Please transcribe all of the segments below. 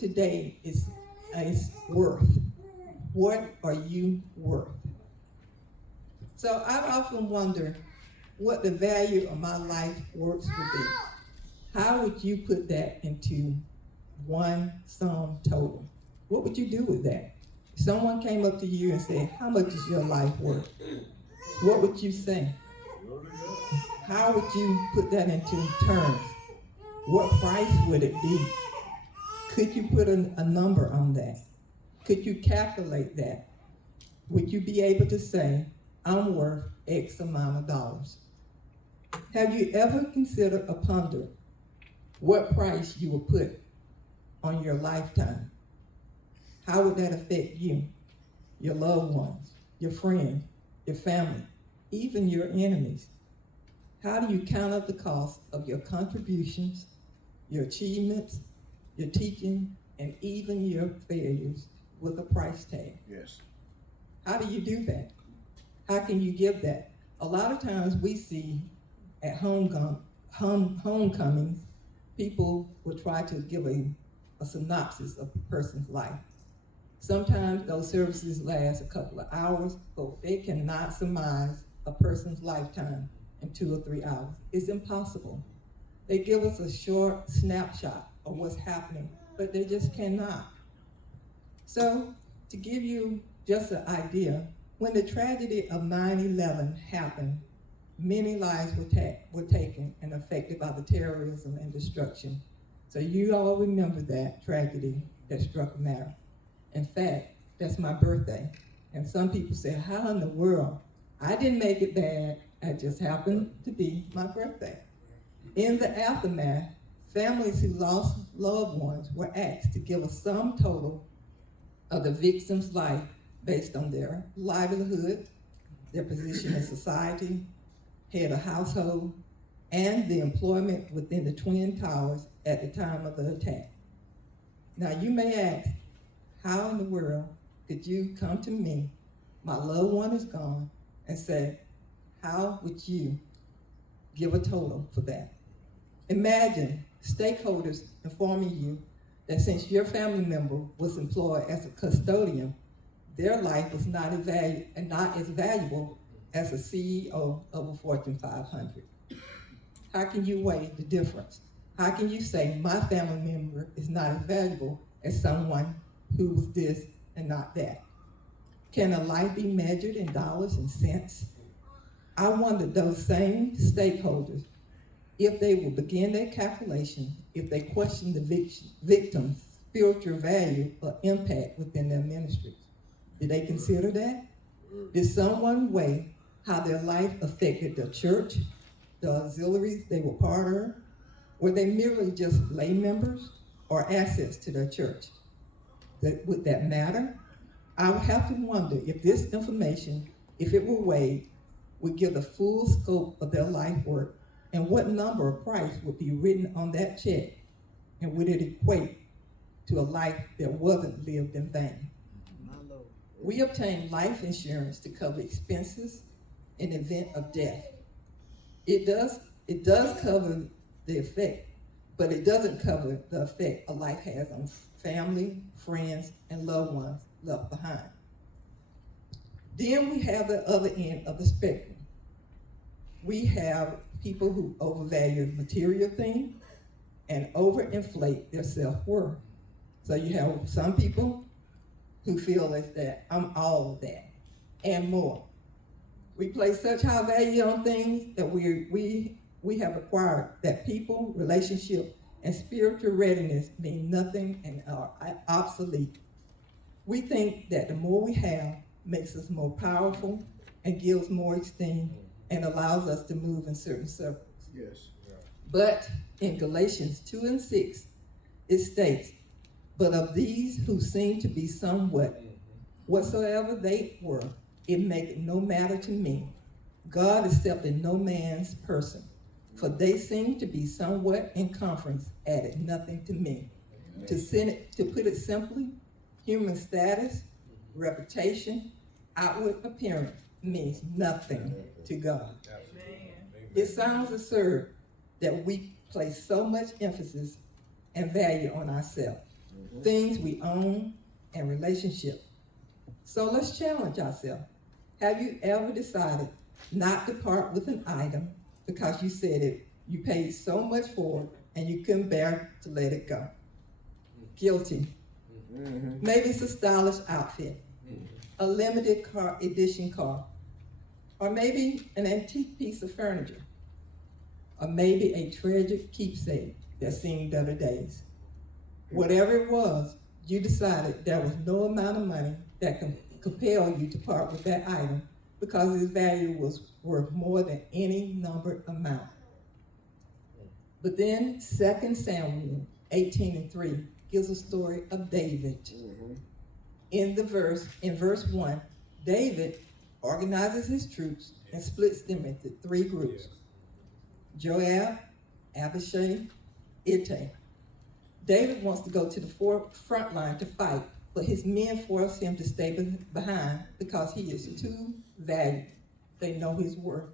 today is worth. What are you worth? So I often wonder what the value of my life worth would be. How would you put that into one sum total? What would you do with that? If someone came up to you and said, how much is your life worth? What would you say? How would you put that into terms? What price would it be? Could you put a number on that? Could you calculate that? Would you be able to say, I'm worth X amount of dollars? Have you ever considered or pondered what price you will put on your lifetime? How would that affect you, your loved ones, your friends, your family, even your enemies? How do you count up the cost of your contributions, your achievements, your teaching, and even your failures with a price tag? Yes. How do you do that? How can you give that? A lot of times we see at homecomings, people will try to give a synopsis of the person's life. Sometimes those services last a couple of hours, but they cannot surmise a person's lifetime in 2 or 3 hours. It's impossible. They give us a short snapshot of what's happening, but they just cannot. So to give you just an idea, when the tragedy of 9/11 happened, many lives were taken and affected by the terrorism and destruction. So you all remember that tragedy that struck America. In fact, that's my birthday. And some people say, how in the world? I didn't make it bad. It just happened to be my birthday. In the aftermath, families who lost loved ones were asked to give a sum total of the victim's life based on their livelihood, their position in society, head of household, and the employment within the Twin Towers at the time of the attack. Now you may ask, how in the world could you come to me, my loved one is gone, and say, how would you give a total for that? Imagine stakeholders informing you that since your family member was employed as a custodian, their life was not as valuable as a CEO of a Fortune 500. How can you weigh the difference? How can you say my family member is not as valuable as someone who was this and not that? Can a life be measured in dollars and cents? I wonder those same stakeholders, if they will begin their calculation, if they question the victim's spiritual value or impact within their ministries. Did they consider that? Did someone weigh how their life affected the church, the auxiliaries they were part of? Were they merely just lay members or assets to their church? Would that matter? I would have to wonder if this information, if it were weighed, would give the full scope of their life work, and what number or price would be written on that check, and would it equate to a life that wasn't lived in vain? We obtain life insurance to cover expenses in event of death. It does cover the effect, but it doesn't cover the effect a life has on family, friends, and loved ones left behind. Then we have the other end of the spectrum. We have people who overvalue material things and overinflate their self-worth. So you have some people who feel as that I'm all of that and more. We place such high value on things that we have acquired that people, relationship, and spiritual readiness mean nothing and are obsolete. We think that the more we have makes us more powerful and gives more esteem and allows us to move in certain circles. Yes. But in Galatians 2:6, it states, but of these who seem to be somewhat, whatsoever they were, it maketh no matter to me. God accepted no man's person, for they seem to be somewhat in conference, added nothing to me. To put it simply, human status, reputation, outward appearance means nothing to God. It sounds absurd that we place so much emphasis and value on ourselves. things we own, and relationship. So let's challenge ourselves. Have you ever decided not to part with an item because you said it, you paid so much for it, and you couldn't bear to let it go? Guilty. Maybe it's a stylish outfit, a limited edition car, or maybe an antique piece of furniture, or maybe a treasured keepsake that's seen better days. Whatever it was, you decided there was no amount of money that can compel you to part with that item because its value was worth more than any numbered amount. But then 2 Samuel 18:3 gives a story of David. In verse 1, David organizes his troops and splits them into 3 groups: Joab, Abishai, Ittai. David wants to go to the front line to fight, but his men force him to stay behind because he is too valuable. They know his worth.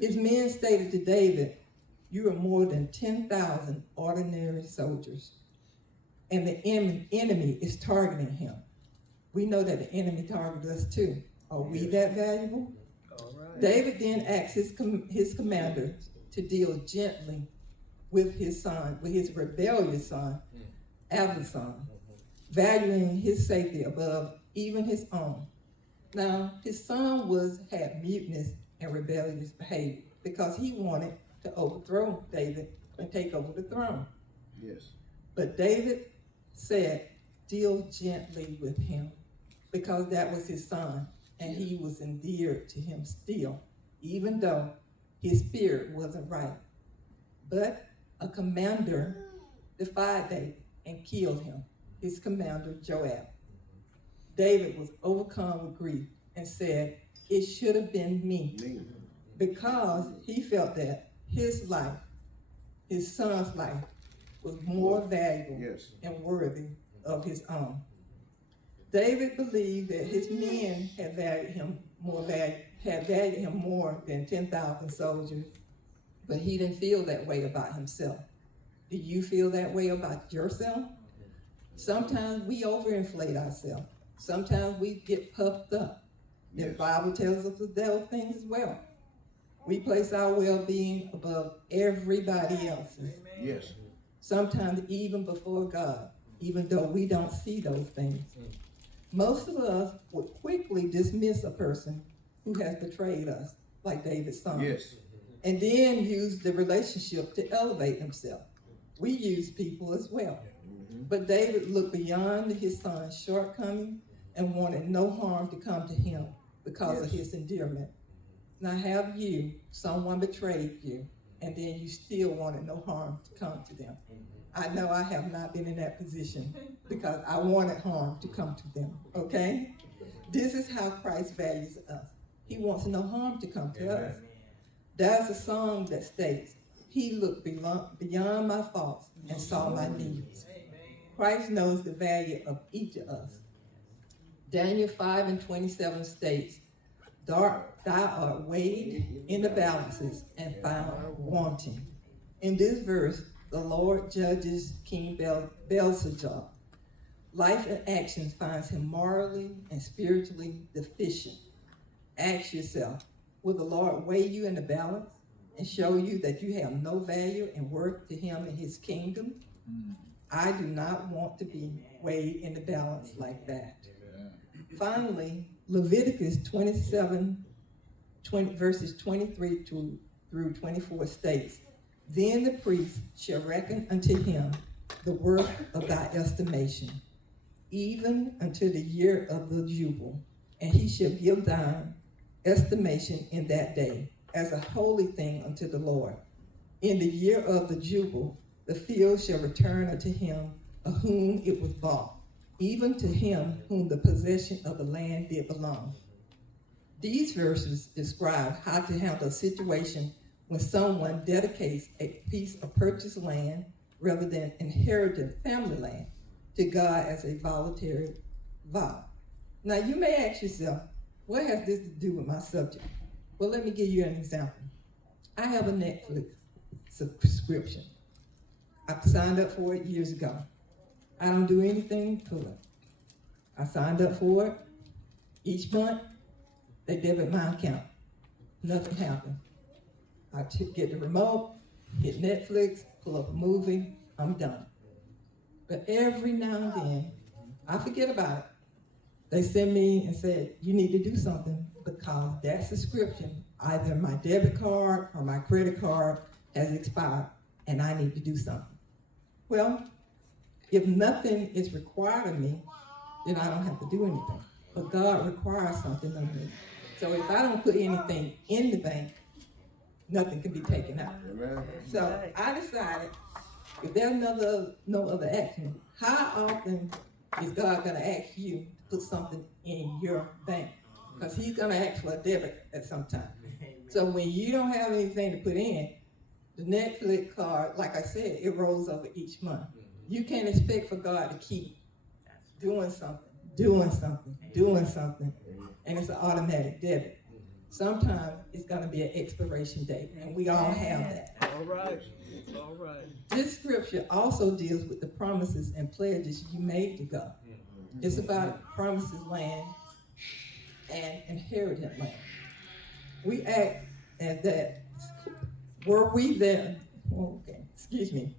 His men stated to David, "You are more than 10,000 ordinary soldiers, and the enemy is targeting him." We know that the enemy targeted us too. Are we that valuable? David then asks his commander to deal gently with his rebellious son, Absalom, valuing his safety above even his own. Now, his son had mutinous and rebellious behavior because he wanted to overthrow David and take over the throne. Yes. But David said, deal gently with him because that was his son and he was endeared to him still, even though his spirit wasn't right. But a commander defied David and killed him, his commander Joab. David was overcome with grief and said, it should have been me, because he felt that his life, his son's life, was more valuable and worthy of his own. David believed that his men had valued him more than 10,000 soldiers, but he didn't feel that way about himself. Do you feel that way about yourself? Sometimes we overinflate ourselves. Sometimes we get puffed up. The Bible tells us those things as well. We place our well-being above everybody else's. Yes. Sometimes even before God, even though we don't see those things. Most of us would quickly dismiss a person who has betrayed us, like David's son. Yes. And then use the relationship to elevate himself. We use people as well. But David looked beyond his son's shortcomings and wanted no harm to come to him because of his endearment. Now have you, someone betrayed you, and then you still wanted no harm to come to them? I know I have not been in that position because I wanted harm to come to them, okay? This is how Christ values us. He wants no harm to come to us. There's a song that states, he looked beyond my faults and saw my needs. Christ knows the value of each of us. Daniel 5:27 states, thou art weighed in the balances and found wanting. In this verse, the Lord judges King Belshazzar. Life and action finds him morally and spiritually deficient. Ask yourself, will the Lord weigh you in the balance and show you that you have no value and worth to him and his kingdom? I do not want to be weighed in the balance like that. Finally, Leviticus 27, verses 23 through 24 states, then the priest shall reckon unto him the worth of thy estimation, even unto the year of the jubile, and he shall give thine estimation in that day as a holy thing unto the Lord. In the year of the jubile, the field shall return unto him of whom it was bought, even to him whom the possession of the land did belong. These verses describe how to handle a situation when someone dedicates a piece of purchased land rather than inherited family land to God as a voluntary vow. Now you may ask yourself, what has this to do with my subject? Well, let me give you an example. I have a Netflix subscription. I signed up for it years ago. I don't do anything to it. I signed up for it. Each month, they debit my account. Nothing happened. I get the remote, hit Netflix, pull up a movie, I'm done. But every now and then, I forget about it. They send me and say, you need to do something because that subscription, either my debit card or my credit card has expired and I need to do something. Well, if nothing is required of me, then I don't have to do anything. But God requires something of me. So if I don't put anything in the bank, nothing can be taken out. Amen. So I decided, if there's no other action, how often is God gonna ask you to put something in your bank? Because he's gonna ask for a debit at some time. So when you don't have anything to put in, the Netflix card, like I said, it rolls over each month. You can't expect for God to keep doing something, and it's an automatic debit. Sometimes it's gonna be an expiration date, and we all have that. All right. All right. This scripture also deals with the promises and pledges you made to God. It's about promises land and inherited land. We act as that. Were we there? Okay, excuse me.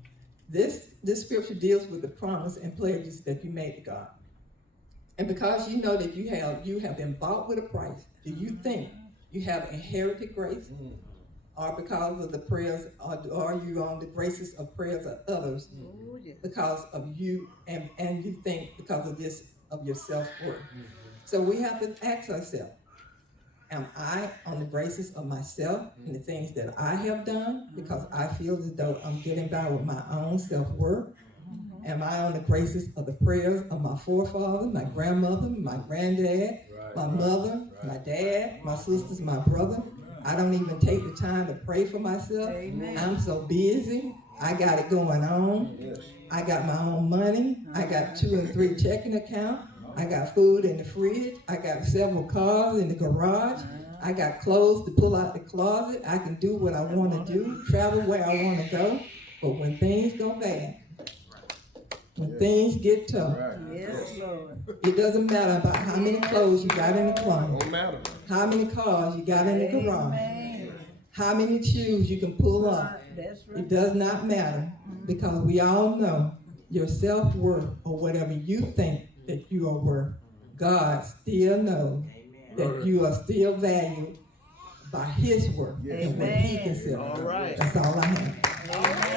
This scripture deals with the promise and pledges that you made to God. And because you know that you have been bought with a price, do you think you have inherited grace? Or because of the prayers, or are you on the graces of prayers of others because of you, and you think because of this, of your self-worth? So we have to ask ourselves, am I on the graces of myself and the things that I have done because I feel as though I'm getting by with my own self-worth? Am I on the graces of the prayers of my forefathers, my grandmother, my granddad, my mother, my dad, my sisters, my brother? I don't even take the time to pray for myself. Amen. I'm so busy. I got it going on. Yes. I got my own money. I got 2 and 3 checking accounts. I got food in the fridge. I got several cars in the garage. I got clothes to pull out the closet. I can do what I want to do, travel where I want to go. But when things go bad, when things get tough, Right. Yes, Lord. it doesn't matter about how many clothes you got in the closet, Don't matter. how many cars you got in the garage, Amen. how many shoes you can pull up. That's It right. does not matter, because we all know your self-worth, or whatever you think that you are worth, God still knows that you are still valued by his worth and what he Amen. considers. All right. That's all I have. Amen.